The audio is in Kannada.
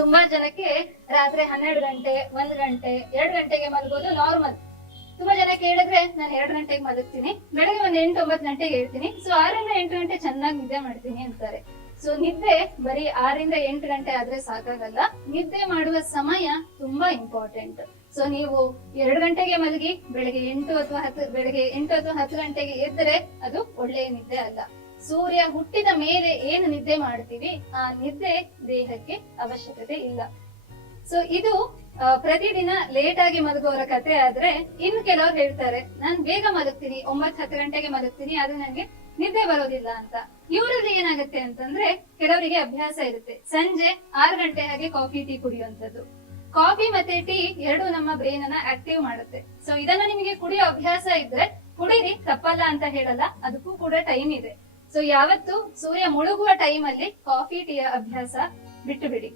ತುಂಬಾ ಜನಕ್ಕೆ ರಾತ್ರಿ 12 ಗಂಟೆ 1 ಗಂಟೆ 2 ಗಂಟೆಗೆ ಮಲಗೋದು ನಾರ್ಮಲ್. ತುಂಬಾ ಜನ ಕೇಳಿದ್ರೆ ನಾನು 2 ಗಂಟೆಗೆ ಮಲಗ್ತೀನಿ, ಬೆಳಗ್ಗೆ ಒಂದ್ 8-9 ಗಂಟೆಗೆ ಹೇಳ್ತೀನಿ, ಸೊ 6 ರಿಂದ 8 ಗಂಟೆ ಚೆನ್ನಾಗಿ ನಿದ್ದೆ ಮಾಡ್ತೀನಿ ಅಂತಾರೆ. ಸೊ ನಿದ್ದೆ ಬರೀ 6 ರಿಂದ 8 ಗಂಟೆ ಆದ್ರೆ ಸಾಕಾಗಲ್ಲ, ನಿದ್ದೆ ಮಾಡುವ ಸಮಯ ತುಂಬಾ ಇಂಪಾರ್ಟೆಂಟ್. ಸೊ ನೀವು 2 ಗಂಟೆಗೆ ಮಲಗಿ ಬೆಳಗ್ಗೆ 8 ಅಥವಾ 10 ಗಂಟೆಗೆ ಎದ್ರೆ ಅದು ಒಳ್ಳೆಯ ನಿದ್ದೆ ಅಲ್ಲ. ಸೂರ್ಯ ಹುಟ್ಟಿದ ಮೇಲೆ ಏನು ನಿದ್ದೆ ಮಾಡ್ತೀವಿ ಆ ನಿದ್ದೆ ದೇಹಕ್ಕೆ ಅವಶ್ಯಕತೆ ಇಲ್ಲ. ಸೊ ಇದು ಪ್ರತಿದಿನ ಲೇಟ್ ಆಗಿ ಮಲಗುವವರ ಕತೆ ಆದ್ರೆ, ಇನ್ನು ಕೆಲವರು ಹೇಳ್ತಾರೆ ನಾನ್ ಬೇಗ ಮಲಗ್ತೀನಿ, 9-10 ಗಂಟೆಗೆ ಮಲಗ್ತೀನಿ, ಆದ್ರೆ ನಂಗೆ ನಿದ್ದೆ ಬರೋದಿಲ್ಲ ಅಂತ. ಇವರಲ್ಲಿ ಏನಾಗುತ್ತೆ ಅಂತಂದ್ರೆ, ಕೆಲವರಿಗೆ ಅಭ್ಯಾಸ ಇರುತ್ತೆ ಸಂಜೆ 6 ಗಂಟೆ ಹಾಗೆ ಕಾಫಿ ಟೀ ಕುಡಿಯುವಂತದ್ದು. ಕಾಫಿ ಮತ್ತೆ ಟೀ ಎರಡು ನಮ್ಮ ಬ್ರೈನ್ ಅನ್ನ ಆಕ್ಟಿವ್ ಮಾಡುತ್ತೆ. ಸೊ ಇದನ್ನ ನಿಮಗೆ ಕುಡಿಯೋ ಅಭ್ಯಾಸ ಇದ್ರೆ ಕುಡೀರಿ, ತಪ್ಪಲ್ಲ ಅಂತ ಹೇಳಲ್ಲ, ಅದಕ್ಕೂ ಕೂಡ ಟೈಮ್ ಇದೆ. ಸೊ ಯಾವತ್ತು ಸೂರ್ಯ ಮುಳುಗುವ ಟೈಮ್ ಅಲ್ಲಿ ಕಾಫಿ ಟೀಯ ಅಭ್ಯಾಸ ಬಿಟ್ಟು ಬಿಡಿ.